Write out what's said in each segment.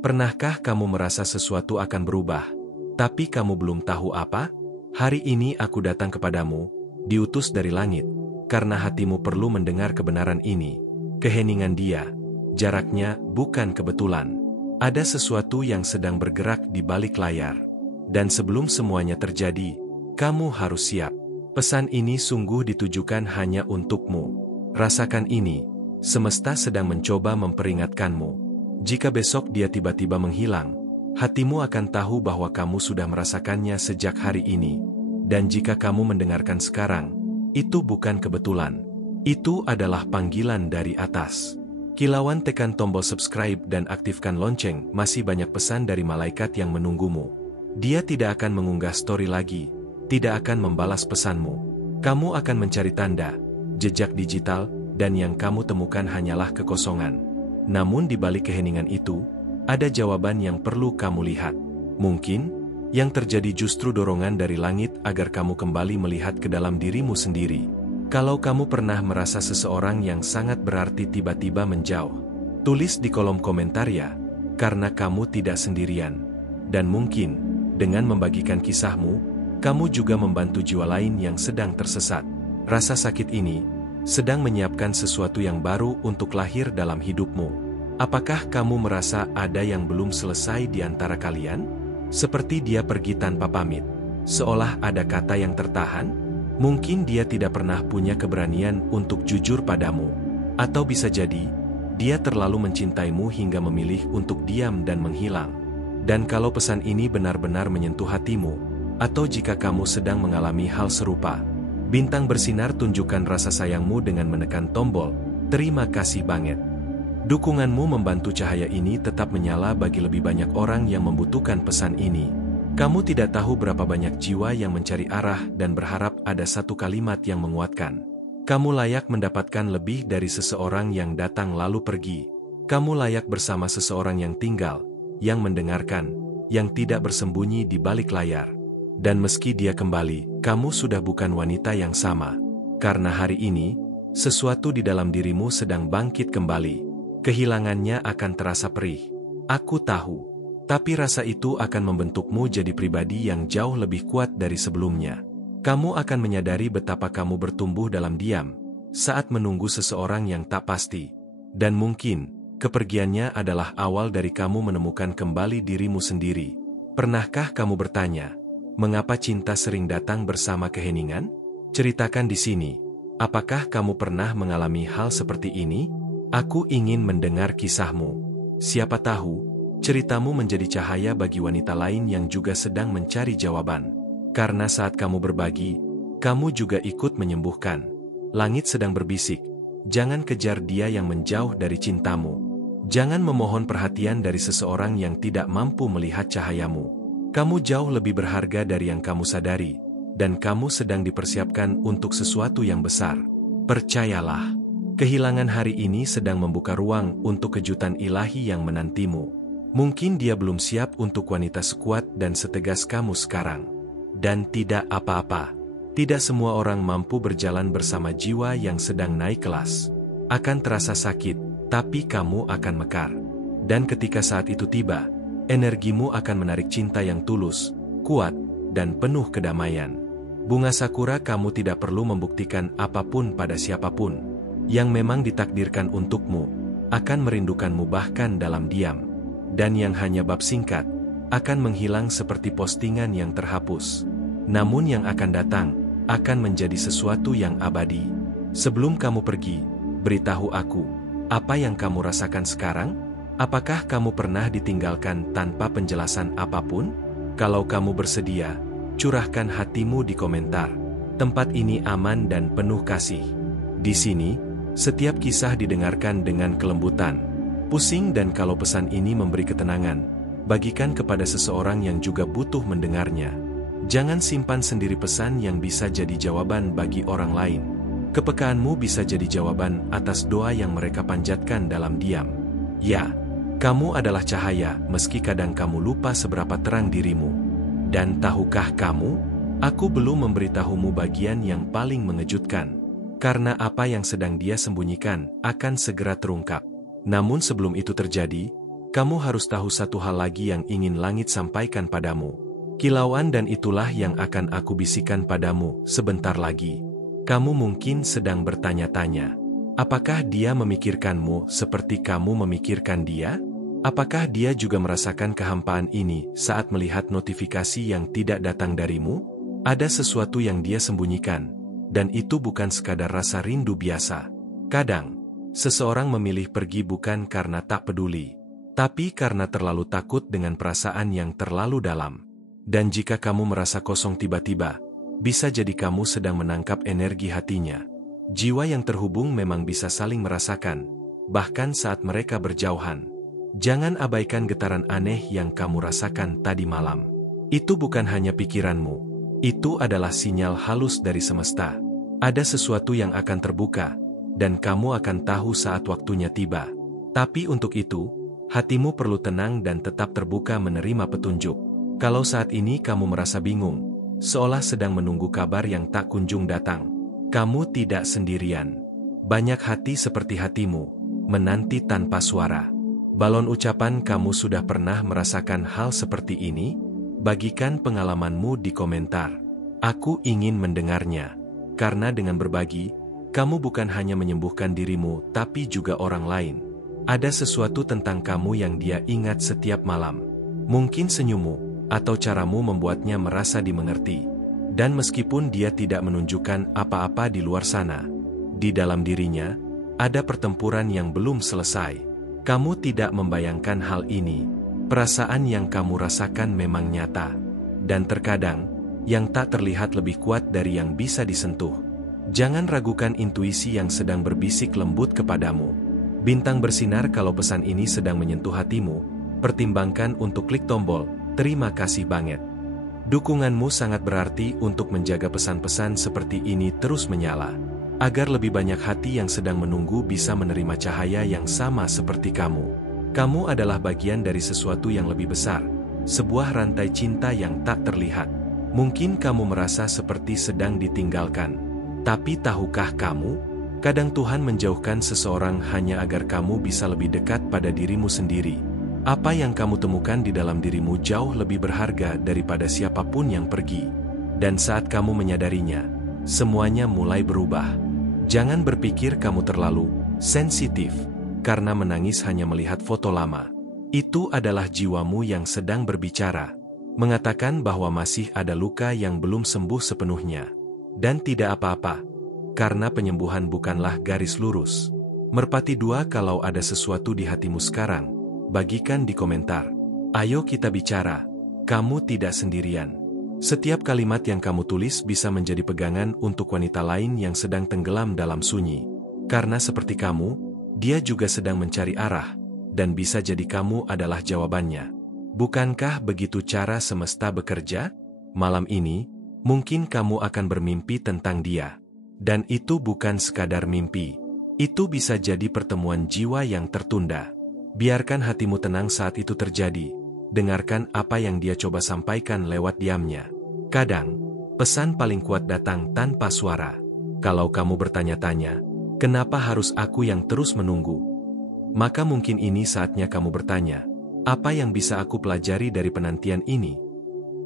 Pernahkah kamu merasa sesuatu akan berubah, tapi kamu belum tahu apa? Hari ini aku datang kepadamu, diutus dari langit, karena hatimu perlu mendengar kebenaran ini. Keheningan Dia, jaraknya bukan kebetulan. Ada sesuatu yang sedang bergerak di balik layar. Dan sebelum semuanya terjadi, kamu harus siap. Pesan ini sungguh ditujukan hanya untukmu. Rasakan ini, semesta sedang mencoba memperingatkanmu. Jika besok dia tiba-tiba menghilang, hatimu akan tahu bahwa kamu sudah merasakannya sejak hari ini. Dan jika kamu mendengarkan sekarang, itu bukan kebetulan. Itu adalah panggilan dari atas. Kilauan tekan tombol subscribe dan aktifkan lonceng, masih banyak pesan dari malaikat yang menunggumu. Dia tidak akan mengunggah story lagi, tidak akan membalas pesanmu. Kamu akan mencari tanda, jejak digital, dan yang kamu temukan hanyalah kekosongan. Namun di balik keheningan itu, ada jawaban yang perlu kamu lihat. Mungkin, yang terjadi justru dorongan dari langit agar kamu kembali melihat ke dalam dirimu sendiri. Kalau kamu pernah merasa seseorang yang sangat berarti tiba-tiba menjauh, tulis di kolom komentar ya, karena kamu tidak sendirian. Dan mungkin, dengan membagikan kisahmu, kamu juga membantu jiwa lain yang sedang tersesat. Rasa sakit ini sedang menyiapkan sesuatu yang baru untuk lahir dalam hidupmu. Apakah kamu merasa ada yang belum selesai di antara kalian? Seperti dia pergi tanpa pamit, seolah ada kata yang tertahan. Mungkin dia tidak pernah punya keberanian untuk jujur padamu. Atau bisa jadi, dia terlalu mencintaimu hingga memilih untuk diam dan menghilang. Dan kalau pesan ini benar-benar menyentuh hatimu, atau jika kamu sedang mengalami hal serupa, bintang bersinar tunjukkan rasa sayangmu dengan menekan tombol, terima kasih banget. Dukunganmu membantu cahaya ini tetap menyala bagi lebih banyak orang yang membutuhkan pesan ini. Kamu tidak tahu berapa banyak jiwa yang mencari arah dan berharap ada satu kalimat yang menguatkan. Kamu layak mendapatkan lebih dari seseorang yang datang lalu pergi. Kamu layak bersama seseorang yang tinggal, yang mendengarkan, yang tidak bersembunyi di balik layar. Dan meski dia kembali, kamu sudah bukan wanita yang sama. Karena hari ini, sesuatu di dalam dirimu sedang bangkit kembali. Kehilangannya akan terasa perih. Aku tahu. Tapi rasa itu akan membentukmu jadi pribadi yang jauh lebih kuat dari sebelumnya. Kamu akan menyadari betapa kamu bertumbuh dalam diam, saat menunggu seseorang yang tak pasti. Dan mungkin, kepergiannya adalah awal dari kamu menemukan kembali dirimu sendiri. Pernahkah kamu bertanya, mengapa cinta sering datang bersama keheningan? Ceritakan di sini. Apakah kamu pernah mengalami hal seperti ini? Aku ingin mendengar kisahmu. Siapa tahu, ceritamu menjadi cahaya bagi wanita lain yang juga sedang mencari jawaban. Karena saat kamu berbagi, kamu juga ikut menyembuhkan. Langit sedang berbisik, jangan kejar dia yang menjauh dari cintamu. Jangan memohon perhatian dari seseorang yang tidak mampu melihat cahayamu. Kamu jauh lebih berharga dari yang kamu sadari, dan kamu sedang dipersiapkan untuk sesuatu yang besar. Percayalah, kehilangan hari ini sedang membuka ruang untuk kejutan ilahi yang menantimu. Mungkin dia belum siap untuk wanita sekuat dan setegas kamu sekarang. Dan tidak apa-apa. Tidak semua orang mampu berjalan bersama jiwa yang sedang naik kelas. Akan terasa sakit, tapi kamu akan mekar. Dan ketika saat itu tiba, energimu akan menarik cinta yang tulus, kuat, dan penuh kedamaian. Bunga sakura, kamu tidak perlu membuktikan apapun pada siapapun. Yang memang ditakdirkan untukmu, akan merindukanmu bahkan dalam diam. Dan yang hanya bab singkat, akan menghilang seperti postingan yang terhapus. Namun yang akan datang, akan menjadi sesuatu yang abadi. Sebelum kamu pergi, beritahu aku, apa yang kamu rasakan sekarang? Apakah kamu pernah ditinggalkan tanpa penjelasan apapun? Kalau kamu bersedia, curahkan hatimu di komentar. Tempat ini aman dan penuh kasih. Di sini, setiap kisah didengarkan dengan kelembutan. Pusing, dan kalau pesan ini memberi ketenangan, bagikan kepada seseorang yang juga butuh mendengarnya. Jangan simpan sendiri pesan yang bisa jadi jawaban bagi orang lain. Kepekaanmu bisa jadi jawaban atas doa yang mereka panjatkan dalam diam. Ya, kamu adalah cahaya, meski kadang kamu lupa seberapa terang dirimu. Dan tahukah kamu, aku belum memberitahumu bagian yang paling mengejutkan. Karena apa yang sedang dia sembunyikan akan segera terungkap. Namun sebelum itu terjadi, Kamu harus tahu satu hal lagi yang ingin langit sampaikan padamu. Kilauan dan itulah yang akan aku bisikan padamu sebentar lagi. Kamu mungkin sedang bertanya-tanya, apakah dia memikirkanmu seperti kamu memikirkan dia? Apakah dia juga merasakan kehampaan ini saat melihat notifikasi yang tidak datang darimu? Ada sesuatu yang dia sembunyikan, dan itu bukan sekadar rasa rindu biasa. Kadang, seseorang memilih pergi bukan karena tak peduli, tapi karena terlalu takut dengan perasaan yang terlalu dalam. Dan jika kamu merasa kosong tiba-tiba, bisa jadi kamu sedang menangkap energi hatinya. Jiwa yang terhubung memang bisa saling merasakan, bahkan saat mereka berjauhan. Jangan abaikan getaran aneh yang kamu rasakan tadi malam. Itu bukan hanya pikiranmu. Itu adalah sinyal halus dari semesta. Ada sesuatu yang akan terbuka, dan kamu akan tahu saat waktunya tiba. Tapi untuk itu, hatimu perlu tenang dan tetap terbuka menerima petunjuk. Kalau saat ini kamu merasa bingung, seolah sedang menunggu kabar yang tak kunjung datang, kamu tidak sendirian. Banyak hati seperti hatimu, menanti tanpa suara. Balon ucapan kamu sudah pernah merasakan hal seperti ini? Bagikan pengalamanmu di komentar. Aku ingin mendengarnya. Karena dengan berbagi, kamu bukan hanya menyembuhkan dirimu tapi juga orang lain. Ada sesuatu tentang kamu yang dia ingat setiap malam. Mungkin senyummu, atau caramu membuatnya merasa dimengerti. Dan meskipun dia tidak menunjukkan apa-apa di luar sana, di dalam dirinya, ada pertempuran yang belum selesai. Kamu tidak membayangkan hal ini. Perasaan yang kamu rasakan memang nyata. Dan terkadang, yang tak terlihat lebih kuat dari yang bisa disentuh. Jangan ragukan intuisi yang sedang berbisik lembut kepadamu. Bintang bersinar kalau pesan ini sedang menyentuh hatimu. Pertimbangkan untuk klik tombol, terima kasih banget. Dukunganmu sangat berarti untuk menjaga pesan-pesan seperti ini terus menyala. Agar lebih banyak hati yang sedang menunggu bisa menerima cahaya yang sama seperti kamu. Kamu adalah bagian dari sesuatu yang lebih besar, sebuah rantai cinta yang tak terlihat. Mungkin kamu merasa seperti sedang ditinggalkan. Tapi tahukah kamu, kadang Tuhan menjauhkan seseorang hanya agar kamu bisa lebih dekat pada dirimu sendiri. Apa yang kamu temukan di dalam dirimu jauh lebih berharga daripada siapapun yang pergi. Dan saat kamu menyadarinya, semuanya mulai berubah. Jangan berpikir kamu terlalu sensitif, karena menangis hanya melihat foto lama. Itu adalah jiwamu yang sedang berbicara, mengatakan bahwa masih ada luka yang belum sembuh sepenuhnya. Dan tidak apa-apa, karena penyembuhan bukanlah garis lurus. Merpati 2, kalau ada sesuatu di hatimu sekarang, bagikan di komentar. Ayo kita bicara, kamu tidak sendirian. Setiap kalimat yang kamu tulis bisa menjadi pegangan untuk wanita lain yang sedang tenggelam dalam sunyi. Karena seperti kamu, dia juga sedang mencari arah, dan bisa jadi kamu adalah jawabannya. Bukankah begitu cara semesta bekerja? Malam ini, mungkin kamu akan bermimpi tentang dia. Dan itu bukan sekadar mimpi. Itu bisa jadi pertemuan jiwa yang tertunda. Biarkan hatimu tenang saat itu terjadi. Dengarkan apa yang dia coba sampaikan lewat diamnya. Kadang, pesan paling kuat datang tanpa suara. Kalau kamu bertanya-tanya, kenapa harus aku yang terus menunggu? Maka mungkin ini saatnya kamu bertanya, apa yang bisa aku pelajari dari penantian ini?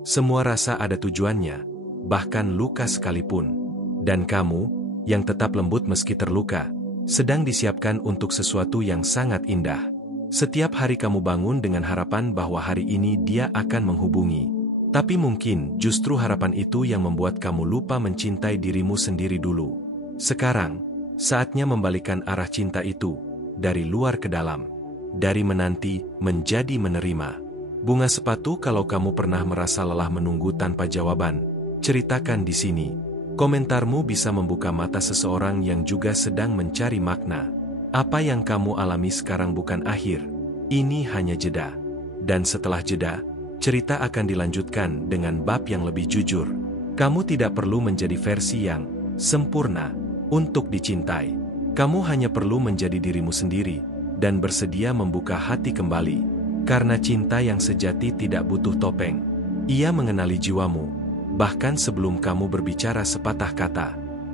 Semua rasa ada tujuannya, bahkan luka sekalipun. Dan kamu, yang tetap lembut meski terluka, sedang disiapkan untuk sesuatu yang sangat indah. Setiap hari kamu bangun dengan harapan bahwa hari ini dia akan menghubungi. Tapi mungkin justru harapan itu yang membuat kamu lupa mencintai dirimu sendiri dulu. Sekarang, saatnya membalikan arah cinta itu, dari luar ke dalam. Dari menanti, menjadi menerima. Bunga sepatu, kalau kamu pernah merasa lelah menunggu tanpa jawaban, ceritakan di sini. Komentarmu bisa membuka mata seseorang yang juga sedang mencari makna. Apa yang kamu alami sekarang bukan akhir, ini hanya jeda. Dan setelah jeda, cerita akan dilanjutkan dengan bab yang lebih jujur. Kamu tidak perlu menjadi versi yang sempurna untuk dicintai. Kamu hanya perlu menjadi dirimu sendiri, dan bersedia membuka hati kembali. Karena cinta yang sejati tidak butuh topeng. Ia mengenali jiwamu, bahkan sebelum kamu berbicara sepatah kata.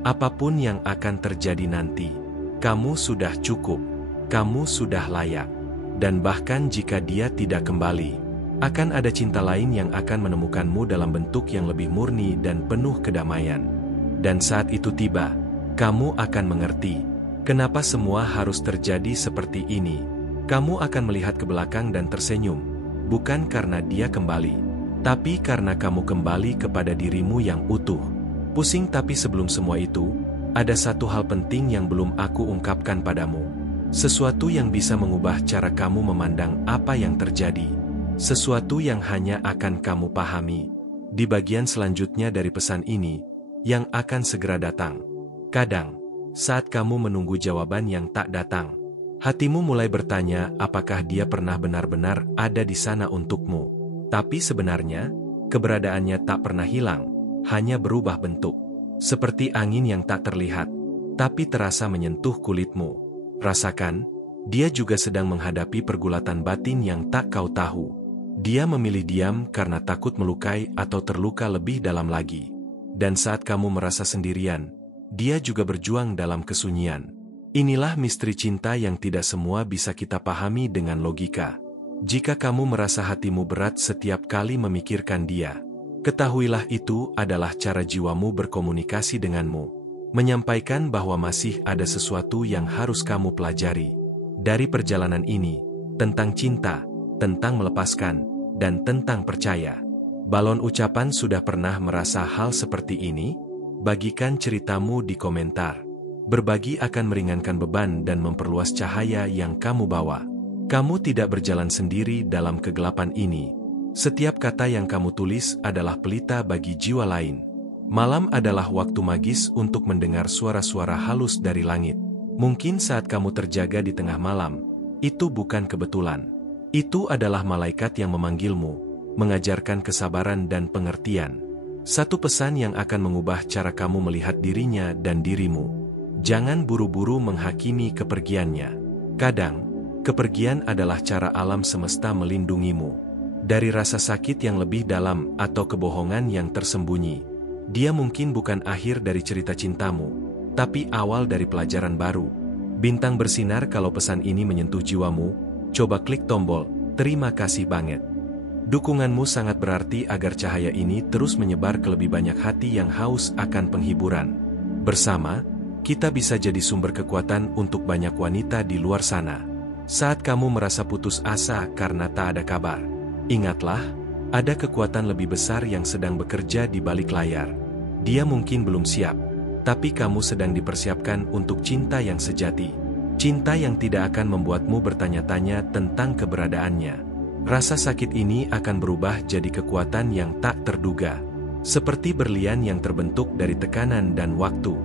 Apapun yang akan terjadi nanti, kamu sudah cukup, kamu sudah layak. Dan bahkan jika dia tidak kembali, akan ada cinta lain yang akan menemukanmu dalam bentuk yang lebih murni dan penuh kedamaian. Dan saat itu tiba, kamu akan mengerti kenapa semua harus terjadi seperti ini. Kamu akan melihat ke belakang dan tersenyum, bukan karena dia kembali, tapi karena kamu kembali kepada dirimu yang utuh. Pusing, tapi sebelum semua itu, ada satu hal penting yang belum aku ungkapkan padamu. Sesuatu yang bisa mengubah cara kamu memandang apa yang terjadi. Sesuatu yang hanya akan kamu pahami di bagian selanjutnya dari pesan ini, yang akan segera datang. Kadang, saat kamu menunggu jawaban yang tak datang, hatimu mulai bertanya apakah dia pernah benar-benar ada di sana untukmu. Tapi sebenarnya, keberadaannya tak pernah hilang, hanya berubah bentuk. Seperti angin yang tak terlihat, tapi terasa menyentuh kulitmu. Rasakan, dia juga sedang menghadapi pergulatan batin yang tak kau tahu. Dia memilih diam karena takut melukai atau terluka lebih dalam lagi. Dan saat kamu merasa sendirian, dia juga berjuang dalam kesunyian. Inilah misteri cinta yang tidak semua bisa kita pahami dengan logika. Jika kamu merasa hatimu berat setiap kali memikirkan dia, ketahuilah itu adalah cara jiwamu berkomunikasi denganmu, menyampaikan bahwa masih ada sesuatu yang harus kamu pelajari dari perjalanan ini, tentang cinta, tentang melepaskan, dan tentang percaya. Balon ucapan sudah pernah merasa hal seperti ini? Bagikan ceritamu di komentar. Berbagi akan meringankan beban dan memperluas cahaya yang kamu bawa. Kamu tidak berjalan sendiri dalam kegelapan ini. Setiap kata yang kamu tulis adalah pelita bagi jiwa lain. Malam adalah waktu magis untuk mendengar suara-suara halus dari langit. Mungkin saat kamu terjaga di tengah malam, itu bukan kebetulan. Itu adalah malaikat yang memanggilmu, mengajarkan kesabaran dan pengertian. Satu pesan yang akan mengubah cara kamu melihat dirinya dan dirimu. Jangan buru-buru menghakimi kepergiannya. Kadang, kepergian adalah cara alam semesta melindungimu dari rasa sakit yang lebih dalam atau kebohongan yang tersembunyi. Dia mungkin bukan akhir dari cerita cintamu, tapi awal dari pelajaran baru. Bintang bersinar, kalau pesan ini menyentuh jiwamu, coba klik tombol terima kasih banget. Dukunganmu sangat berarti agar cahaya ini terus menyebar ke lebih banyak hati yang haus akan penghiburan. Bersama, kita bisa jadi sumber kekuatan untuk banyak wanita di luar sana. Saat kamu merasa putus asa karena tak ada kabar, ingatlah, ada kekuatan lebih besar yang sedang bekerja di balik layar. Dia mungkin belum siap, tapi kamu sedang dipersiapkan untuk cinta yang sejati. Cinta yang tidak akan membuatmu bertanya-tanya tentang keberadaannya. Rasa sakit ini akan berubah jadi kekuatan yang tak terduga. Seperti berlian yang terbentuk dari tekanan dan waktu.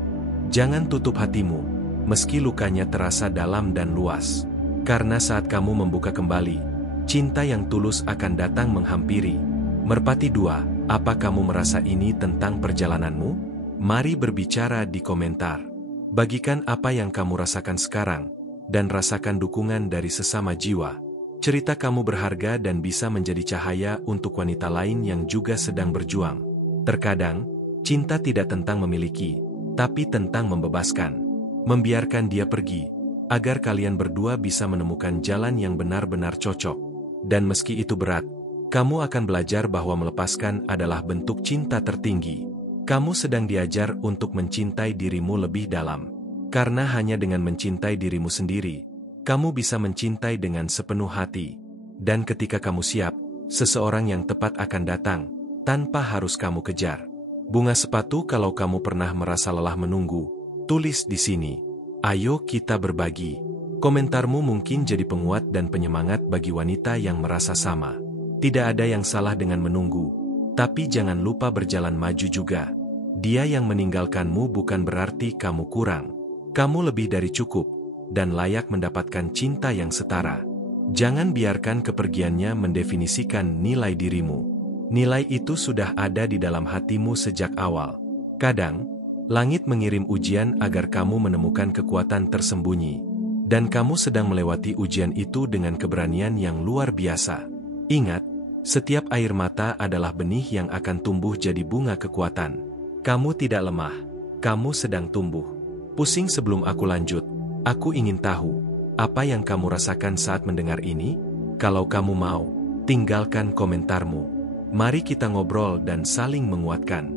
Jangan tutup hatimu, meski lukanya terasa dalam dan luas. Karena saat kamu membuka kembali, cinta yang tulus akan datang menghampiri. Merpati 2, apa kamu merasa ini tentang perjalananmu? Mari berbicara di komentar. Bagikan apa yang kamu rasakan sekarang, dan rasakan dukungan dari sesama jiwa. Cerita kamu berharga dan bisa menjadi cahaya untuk wanita lain yang juga sedang berjuang. Terkadang, cinta tidak tentang memiliki, tapi tentang membebaskan. Membiarkan dia pergi, agar kalian berdua bisa menemukan jalan yang benar-benar cocok. Dan meski itu berat, kamu akan belajar bahwa melepaskan adalah bentuk cinta tertinggi. Kamu sedang diajar untuk mencintai dirimu lebih dalam. Karena hanya dengan mencintai dirimu sendiri, kamu bisa mencintai dengan sepenuh hati. Dan ketika kamu siap, seseorang yang tepat akan datang, tanpa harus kamu kejar. Bunga sepatu, kalau kamu pernah merasa lelah menunggu, tulis di sini. Ayo kita berbagi. Komentarmu mungkin jadi penguat dan penyemangat bagi wanita yang merasa sama. Tidak ada yang salah dengan menunggu, tapi jangan lupa berjalan maju juga. Dia yang meninggalkanmu bukan berarti kamu kurang. Kamu lebih dari cukup, dan layak mendapatkan cinta yang setara. Jangan biarkan kepergiannya mendefinisikan nilai dirimu. Nilai itu sudah ada di dalam hatimu sejak awal. Kadang, langit mengirim ujian agar kamu menemukan kekuatan tersembunyi. Dan kamu sedang melewati ujian itu dengan keberanian yang luar biasa. Ingat, setiap air mata adalah benih yang akan tumbuh jadi bunga kekuatan. Kamu tidak lemah, kamu sedang tumbuh. Pusing, sebelum aku lanjut, aku ingin tahu, Apa yang kamu rasakan saat mendengar ini? Kalau kamu mau, tinggalkan komentarmu. Mari kita ngobrol dan saling menguatkan.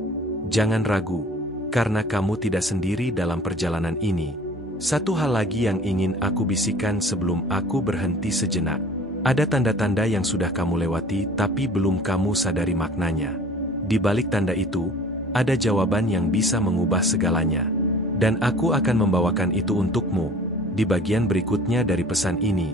Jangan ragu, karena kamu tidak sendiri dalam perjalanan ini. Satu hal lagi yang ingin aku bisikan sebelum aku berhenti sejenak. Ada tanda-tanda yang sudah kamu lewati tapi belum kamu sadari maknanya. Di balik tanda itu, ada jawaban yang bisa mengubah segalanya. Dan aku akan membawakan itu untukmu. Di bagian berikutnya dari pesan ini,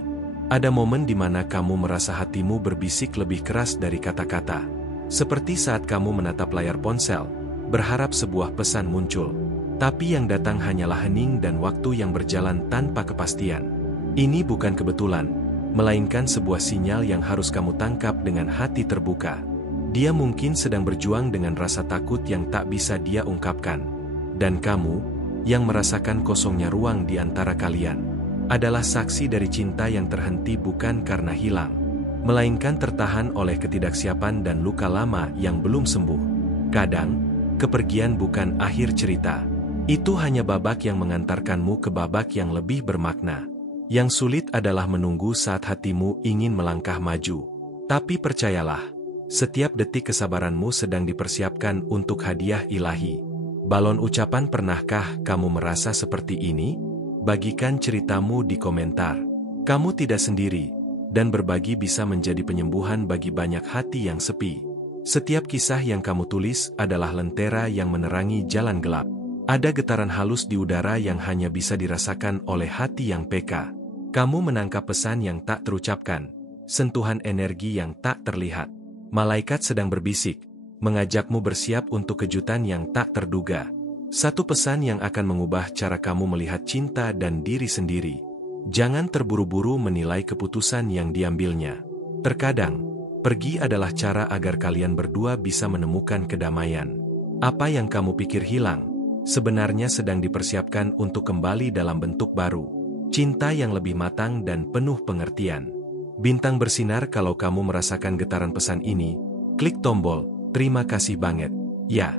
ada momen di mana kamu merasa hatimu berbisik lebih keras dari kata-kata. Seperti saat kamu menatap layar ponsel, berharap sebuah pesan muncul. Tapi yang datang hanyalah hening dan waktu yang berjalan tanpa kepastian. Ini bukan kebetulan, melainkan sebuah sinyal yang harus kamu tangkap dengan hati terbuka. Dia mungkin sedang berjuang dengan rasa takut yang tak bisa dia ungkapkan. Dan kamu, yang merasakan kosongnya ruang di antara kalian, adalah saksi dari cinta yang terhenti bukan karena hilang, melainkan tertahan oleh ketidaksiapan dan luka lama yang belum sembuh. Kadang, kepergian bukan akhir cerita. Itu hanya babak yang mengantarkanmu ke babak yang lebih bermakna. Yang sulit adalah menunggu saat hatimu ingin melangkah maju. Tapi percayalah, setiap detik kesabaranmu sedang dipersiapkan untuk hadiah ilahi. Balon ucapan, pernahkah kamu merasa seperti ini? Bagikan ceritamu di komentar. Kamu tidak sendiri, dan berbagi bisa menjadi penyembuhan bagi banyak hati yang sepi. Setiap kisah yang kamu tulis adalah lentera yang menerangi jalan gelap. Ada getaran halus di udara yang hanya bisa dirasakan oleh hati yang peka. Kamu menangkap pesan yang tak terucapkan, sentuhan energi yang tak terlihat. Malaikat sedang berbisik, mengajakmu bersiap untuk kejutan yang tak terduga. Satu pesan yang akan mengubah cara kamu melihat cinta dan diri sendiri. Jangan terburu-buru menilai keputusan yang diambilnya. Terkadang, pergi adalah cara agar kalian berdua bisa menemukan kedamaian. Apa yang kamu pikir hilang, sebenarnya sedang dipersiapkan untuk kembali dalam bentuk baru. Cinta yang lebih matang dan penuh pengertian. Bintang bersinar, kalau kamu merasakan getaran pesan ini, klik tombol terima kasih banget. Ya,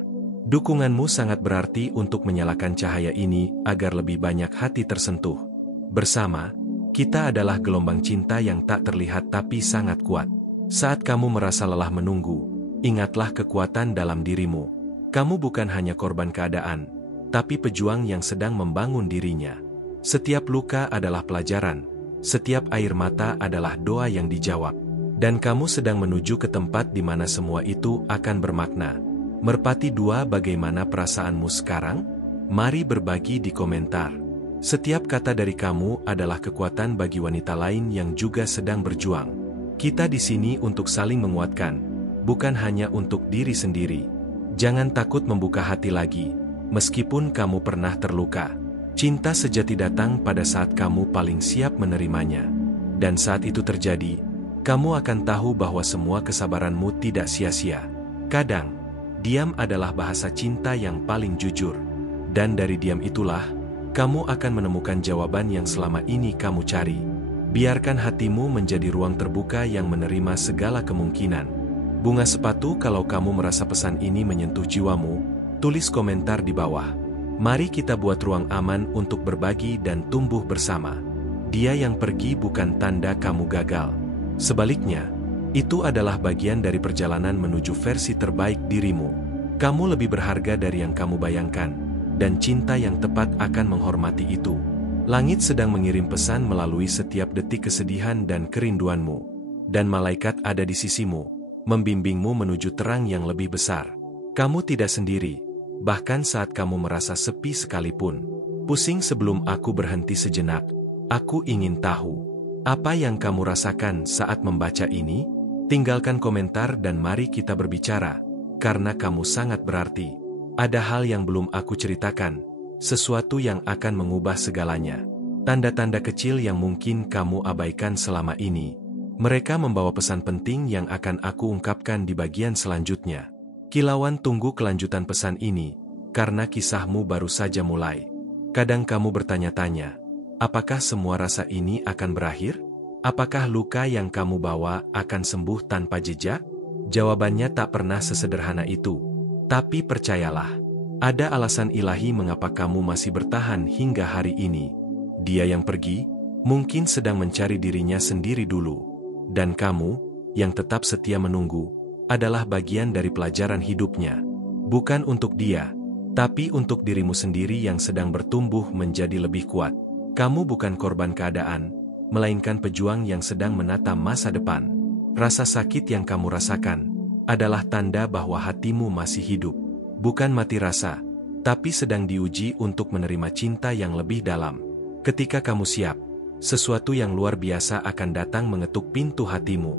dukunganmu sangat berarti untuk menyalakan cahaya ini agar lebih banyak hati tersentuh. Bersama, kita adalah gelombang cinta yang tak terlihat tapi sangat kuat. Saat kamu merasa lelah menunggu, ingatlah kekuatan dalam dirimu. Kamu bukan hanya korban keadaan, tapi pejuang yang sedang membangun dirinya. Setiap luka adalah pelajaran, setiap air mata adalah doa yang dijawab. Dan kamu sedang menuju ke tempat di mana semua itu akan bermakna. Merpati 2, bagaimana perasaanmu sekarang? Mari berbagi di komentar. Setiap kata dari kamu adalah kekuatan bagi wanita lain yang juga sedang berjuang. Kita di sini untuk saling menguatkan, bukan hanya untuk diri sendiri. Jangan takut membuka hati lagi, meskipun kamu pernah terluka. Cinta sejati datang pada saat kamu paling siap menerimanya. Dan saat itu terjadi, kamu akan tahu bahwa semua kesabaranmu tidak sia-sia. Kadang, diam adalah bahasa cinta yang paling jujur. Dan dari diam itulah, kamu akan menemukan jawaban yang selama ini kamu cari. Biarkan hatimu menjadi ruang terbuka yang menerima segala kemungkinan. Bunga sepatu, kalau kamu merasa pesan ini menyentuh jiwamu, tulis komentar di bawah. Mari kita buat ruang aman untuk berbagi dan tumbuh bersama. Dia yang pergi bukan tanda kamu gagal. Sebaliknya, itu adalah bagian dari perjalanan menuju versi terbaik dirimu. Kamu lebih berharga dari yang kamu bayangkan, dan cinta yang tepat akan menghormati itu. Langit sedang mengirim pesan melalui setiap detik kesedihan dan kerinduanmu. Dan malaikat ada di sisimu, membimbingmu menuju terang yang lebih besar. Kamu tidak sendiri, bahkan saat kamu merasa sepi sekalipun. Pusing, sebelum aku berhenti sejenak, aku ingin tahu, apa yang kamu rasakan saat membaca ini? Tinggalkan komentar dan mari kita berbicara, karena kamu sangat berarti. Ada hal yang belum aku ceritakan, sesuatu yang akan mengubah segalanya. Tanda-tanda kecil yang mungkin kamu abaikan selama ini. Mereka membawa pesan penting yang akan aku ungkapkan di bagian selanjutnya. Kilauan, tunggu kelanjutan pesan ini, karena kisahmu baru saja mulai. Kadang kamu bertanya-tanya, apakah semua rasa ini akan berakhir? Apakah luka yang kamu bawa akan sembuh tanpa jejak? Jawabannya tak pernah sesederhana itu. Tapi percayalah, ada alasan ilahi mengapa kamu masih bertahan hingga hari ini. Dia yang pergi, Mungkin sedang mencari dirinya sendiri dulu. Dan kamu, yang tetap setia menunggu, adalah bagian dari pelajaran hidupnya. Bukan untuk dia, tapi untuk dirimu sendiri yang sedang bertumbuh menjadi lebih kuat. Kamu bukan korban keadaan, melainkan pejuang yang sedang menata masa depan. Rasa sakit yang kamu rasakan adalah tanda bahwa hatimu masih hidup. Bukan mati rasa, tapi sedang diuji untuk menerima cinta yang lebih dalam. Ketika kamu siap, sesuatu yang luar biasa akan datang mengetuk pintu hatimu.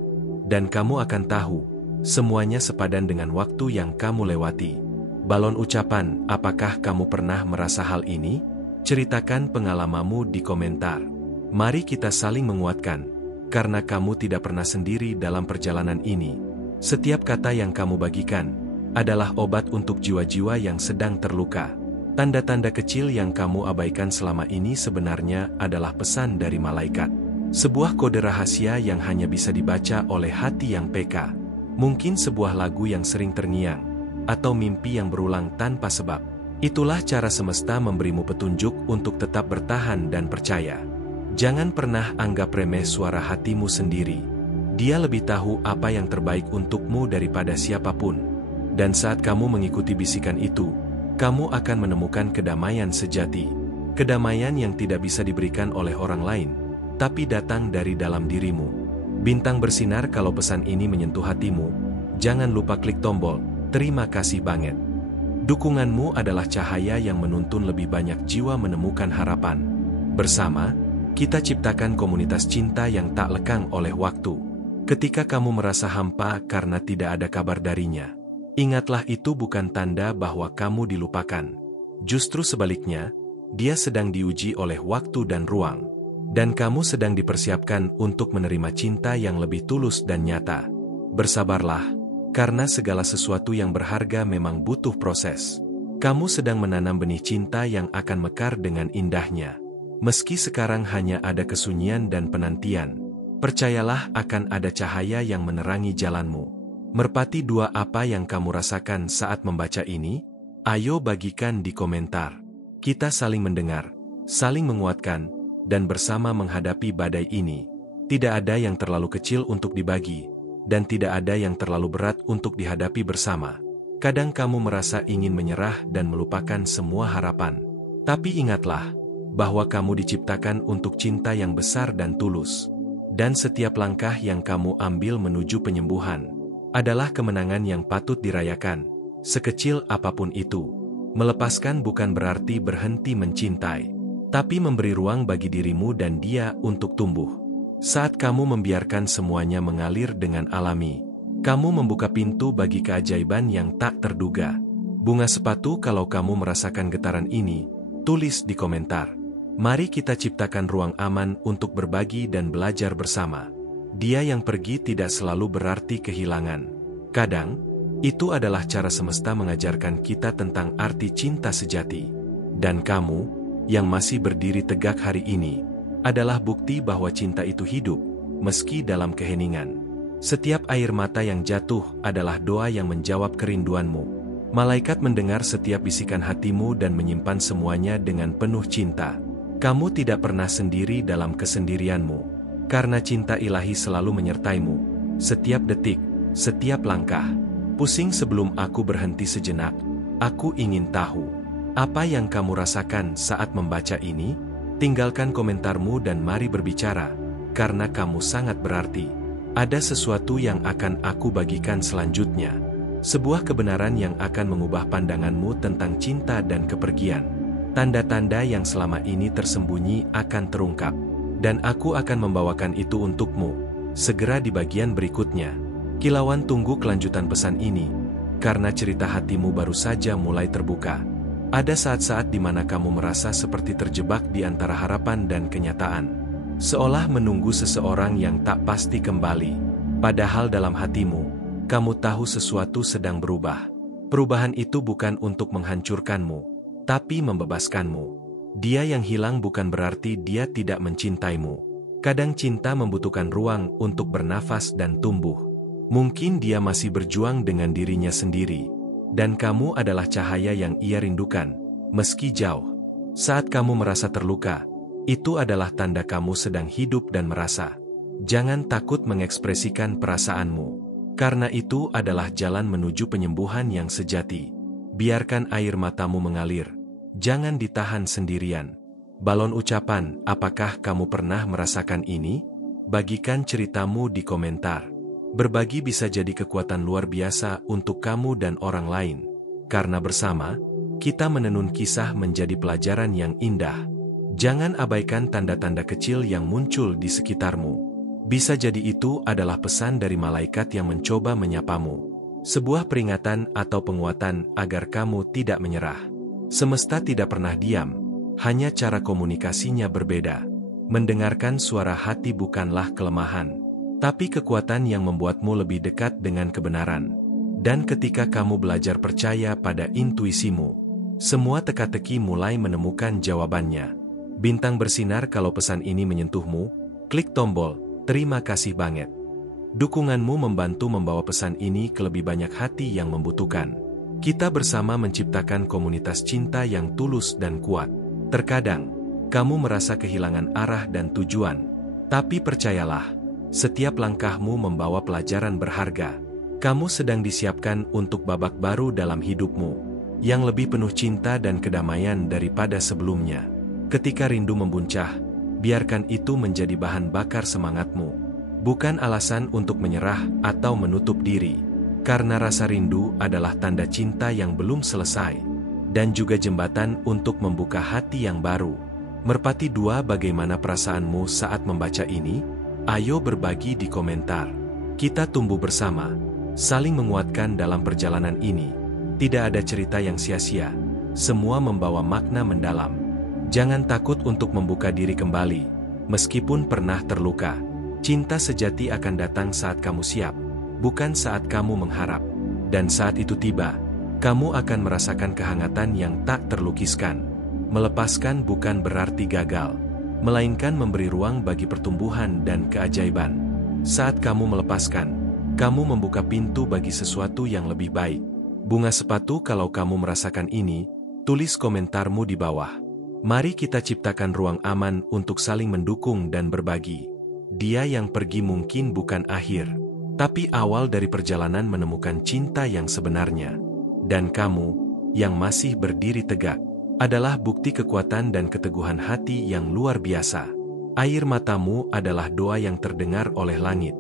Dan kamu akan tahu, semuanya sepadan dengan waktu yang kamu lewati. Balon ucapan, apakah kamu pernah merasa hal ini? Ceritakan pengalamanmu di komentar. Mari kita saling menguatkan, karena kamu tidak pernah sendiri dalam perjalanan ini. Setiap kata yang kamu bagikan adalah obat untuk jiwa-jiwa yang sedang terluka. Tanda-tanda kecil yang kamu abaikan selama ini sebenarnya adalah pesan dari malaikat. Sebuah kode rahasia yang hanya bisa dibaca oleh hati yang peka. Mungkin sebuah lagu yang sering terngiang, atau mimpi yang berulang tanpa sebab. Itulah cara semesta memberimu petunjuk untuk tetap bertahan dan percaya. Jangan pernah anggap remeh suara hatimu sendiri. Dia lebih tahu apa yang terbaik untukmu daripada siapapun. Dan saat kamu mengikuti bisikan itu, kamu akan menemukan kedamaian sejati. Kedamaian yang tidak bisa diberikan oleh orang lain, tapi datang dari dalam dirimu. Bintang bersinar kalau pesan ini menyentuh hatimu. Jangan lupa klik tombol, terima kasih banget. Dukunganmu adalah cahaya yang menuntun lebih banyak jiwa menemukan harapan. Bersama, kita ciptakan komunitas cinta yang tak lekang oleh waktu. Ketika kamu merasa hampa karena tidak ada kabar darinya, ingatlah itu bukan tanda bahwa kamu dilupakan. Justru sebaliknya, dia sedang diuji oleh waktu dan ruang. Dan kamu sedang dipersiapkan untuk menerima cinta yang lebih tulus dan nyata. Bersabarlah, karena segala sesuatu yang berharga memang butuh proses. Kamu sedang menanam benih cinta yang akan mekar dengan indahnya. Meski sekarang hanya ada kesunyian dan penantian, percayalah akan ada cahaya yang menerangi jalanmu. Merpati 2, apa yang kamu rasakan saat membaca ini? Ayo bagikan di komentar. Kita saling mendengar, saling menguatkan, dan bersama menghadapi badai ini. Tidak ada yang terlalu kecil untuk dibagi, dan tidak ada yang terlalu berat untuk dihadapi bersama. Kadang kamu merasa ingin menyerah dan melupakan semua harapan. Tapi ingatlah, bahwa kamu diciptakan untuk cinta yang besar dan tulus. Dan setiap langkah yang kamu ambil menuju penyembuhan adalah kemenangan yang patut dirayakan, sekecil apapun itu. Melepaskan bukan berarti berhenti mencintai, tapi memberi ruang bagi dirimu dan dia untuk tumbuh. Saat kamu membiarkan semuanya mengalir dengan alami, kamu membuka pintu bagi keajaiban yang tak terduga. Bunga sepatu, kalau kamu merasakan getaran ini, tulis di komentar. Mari kita ciptakan ruang aman untuk berbagi dan belajar bersama. Dia yang pergi tidak selalu berarti kehilangan. Kadang, itu adalah cara semesta mengajarkan kita tentang arti cinta sejati. Dan kamu, yang masih berdiri tegak hari ini, adalah bukti bahwa cinta itu hidup, meski dalam keheningan. Setiap air mata yang jatuh adalah doa yang menjawab kerinduanmu. Malaikat mendengar setiap bisikan hatimu dan menyimpan semuanya dengan penuh cinta. Kamu tidak pernah sendiri dalam kesendirianmu, karena cinta ilahi selalu menyertaimu. Setiap detik, setiap langkah. Pusing sebelum aku berhenti sejenak, aku ingin tahu, apa yang kamu rasakan saat membaca ini? Tinggalkan komentarmu dan mari berbicara, karena kamu sangat berarti. Ada sesuatu yang akan aku bagikan selanjutnya. Sebuah kebenaran yang akan mengubah pandanganmu tentang cinta dan kepergian. Tanda-tanda yang selama ini tersembunyi akan terungkap. Dan aku akan membawakan itu untukmu, segera di bagian berikutnya. Kilauan tunggu kelanjutan pesan ini, karena cerita hatimu baru saja mulai terbuka. Ada saat-saat di mana kamu merasa seperti terjebak di antara harapan dan kenyataan. Seolah menunggu seseorang yang tak pasti kembali. Padahal dalam hatimu, kamu tahu sesuatu sedang berubah. Perubahan itu bukan untuk menghancurkanmu, tapi membebaskanmu. Dia yang hilang bukan berarti dia tidak mencintaimu. Kadang cinta membutuhkan ruang untuk bernafas dan tumbuh. Mungkin dia masih berjuang dengan dirinya sendiri. Dan kamu adalah cahaya yang ia rindukan, meski jauh. Saat kamu merasa terluka, Itu adalah tanda kamu sedang hidup dan merasa. Jangan takut mengekspresikan perasaanmu, karena itu adalah jalan menuju penyembuhan yang sejati. Biarkan air matamu mengalir. Jangan ditahan sendirian. Balon ucapan, apakah kamu pernah merasakan ini? Bagikan ceritamu di komentar. Berbagi bisa jadi kekuatan luar biasa untuk kamu dan orang lain. Karena bersama, kita menenun kisah menjadi pelajaran yang indah. Jangan abaikan tanda-tanda kecil yang muncul di sekitarmu. Bisa jadi itu adalah pesan dari malaikat yang mencoba menyapamu. Sebuah peringatan atau penguatan agar kamu tidak menyerah. Semesta tidak pernah diam, hanya cara komunikasinya berbeda. Mendengarkan suara hati bukanlah kelemahan, tapi kekuatan yang membuatmu lebih dekat dengan kebenaran. Dan ketika kamu belajar percaya pada intuisimu, semua teka-teki mulai menemukan jawabannya. Bintang bersinar kalau pesan ini menyentuhmu, klik tombol, terima kasih banget. Dukunganmu membantu membawa pesan ini ke lebih banyak hati yang membutuhkan. Kita bersama menciptakan komunitas cinta yang tulus dan kuat. Terkadang, kamu merasa kehilangan arah dan tujuan. Tapi percayalah, setiap langkahmu membawa pelajaran berharga. Kamu sedang disiapkan untuk babak baru dalam hidupmu, yang lebih penuh cinta dan kedamaian daripada sebelumnya. Ketika rindu membuncah, biarkan itu menjadi bahan bakar semangatmu. Bukan alasan untuk menyerah atau menutup diri. Karena rasa rindu adalah tanda cinta yang belum selesai. Dan juga jembatan untuk membuka hati yang baru. Merpati 2, bagaimana perasaanmu saat membaca ini? Ayo berbagi di komentar. Kita tumbuh bersama, saling menguatkan dalam perjalanan ini. Tidak ada cerita yang sia-sia. Semua membawa makna mendalam. Jangan takut untuk membuka diri kembali, meskipun pernah terluka. Cinta sejati akan datang saat kamu siap, bukan saat kamu mengharap. Dan saat itu tiba, kamu akan merasakan kehangatan yang tak terlukiskan. Melepaskan bukan berarti gagal, melainkan memberi ruang bagi pertumbuhan dan keajaiban. Saat kamu melepaskan, kamu membuka pintu bagi sesuatu yang lebih baik. Bunga sepatu, kalau kamu merasakan ini, tulis komentarmu di bawah. Mari kita ciptakan ruang aman untuk saling mendukung dan berbagi. Dia yang pergi mungkin bukan akhir, tapi awal dari perjalanan menemukan cinta yang sebenarnya. Dan kamu, yang masih berdiri tegak, adalah bukti kekuatan dan keteguhan hati yang luar biasa. Air matamu adalah doa yang terdengar oleh langit,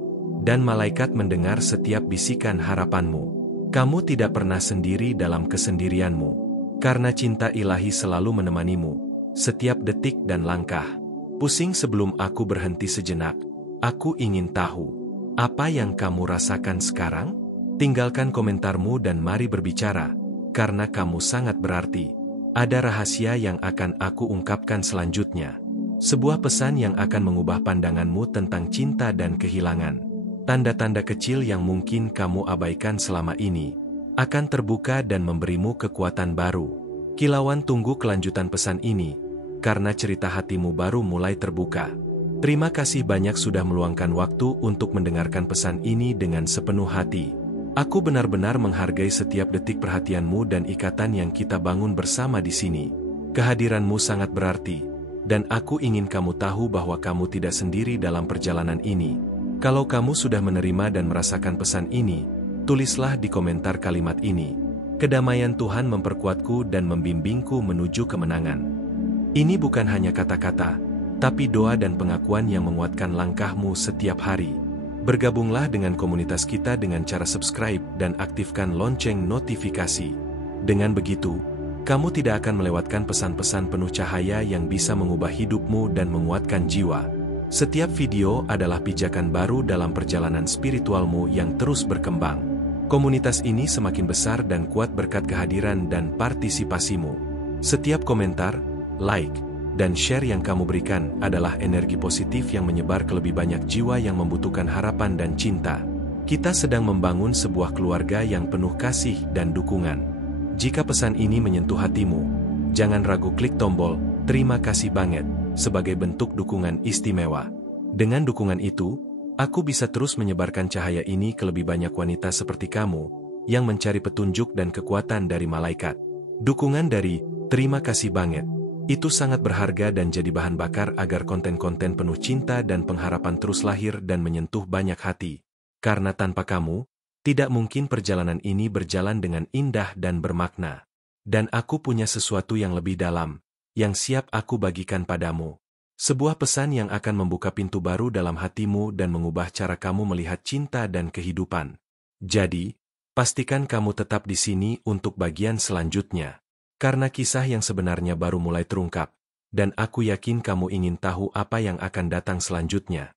dan malaikat mendengar setiap bisikan harapanmu. Kamu tidak pernah sendiri dalam kesendirianmu, karena cinta ilahi selalu menemanimu. Setiap detik dan langkah. Pusing sebelum aku berhenti sejenak. Aku ingin tahu, apa yang kamu rasakan sekarang? Tinggalkan komentarmu dan mari berbicara, karena kamu sangat berarti. Ada rahasia yang akan aku ungkapkan selanjutnya. Sebuah pesan yang akan mengubah pandanganmu tentang cinta dan kehilangan. Tanda-tanda kecil yang mungkin kamu abaikan selama ini, akan terbuka dan memberimu kekuatan baru. Kilauan tunggu kelanjutan pesan ini, karena cerita hatimu baru mulai terbuka. Terima kasih banyak sudah meluangkan waktu untuk mendengarkan pesan ini dengan sepenuh hati. Aku benar-benar menghargai setiap detik perhatianmu dan ikatan yang kita bangun bersama di sini. Kehadiranmu sangat berarti, dan aku ingin kamu tahu bahwa kamu tidak sendiri dalam perjalanan ini. Kalau kamu sudah menerima dan merasakan pesan ini, tulislah di komentar kalimat ini. Kedamaian Tuhan memperkuatku dan membimbingku menuju kemenangan. Ini bukan hanya kata-kata, tapi doa dan pengakuan yang menguatkan langkahmu setiap hari. Bergabunglah dengan komunitas kita dengan cara subscribe dan aktifkan lonceng notifikasi. Dengan begitu, kamu tidak akan melewatkan pesan-pesan penuh cahaya yang bisa mengubah hidupmu dan menguatkan jiwa. Setiap video adalah pijakan baru dalam perjalanan spiritualmu yang terus berkembang. Komunitas ini semakin besar dan kuat berkat kehadiran dan partisipasimu. Setiap komentar, like, dan share yang kamu berikan adalah energi positif yang menyebar ke lebih banyak jiwa yang membutuhkan harapan dan cinta. Kita sedang membangun sebuah keluarga yang penuh kasih dan dukungan. Jika pesan ini menyentuh hatimu, jangan ragu klik tombol "Terima kasih banget" sebagai bentuk dukungan istimewa. Dengan dukungan itu, aku bisa terus menyebarkan cahaya ini ke lebih banyak wanita seperti kamu, yang mencari petunjuk dan kekuatan dari malaikat. Dukungan dari "Terima kasih banget" Itu sangat berharga dan jadi bahan bakar agar konten-konten penuh cinta dan pengharapan terus lahir dan menyentuh banyak hati. Karena tanpa kamu, tidak mungkin perjalanan ini berjalan dengan indah dan bermakna. Dan aku punya sesuatu yang lebih dalam, yang siap aku bagikan padamu. Sebuah pesan yang akan membuka pintu baru dalam hatimu dan mengubah cara kamu melihat cinta dan kehidupan. Jadi, pastikan kamu tetap di sini untuk bagian selanjutnya. Karena kisah yang sebenarnya baru mulai terungkap, dan aku yakin kamu ingin tahu apa yang akan datang selanjutnya.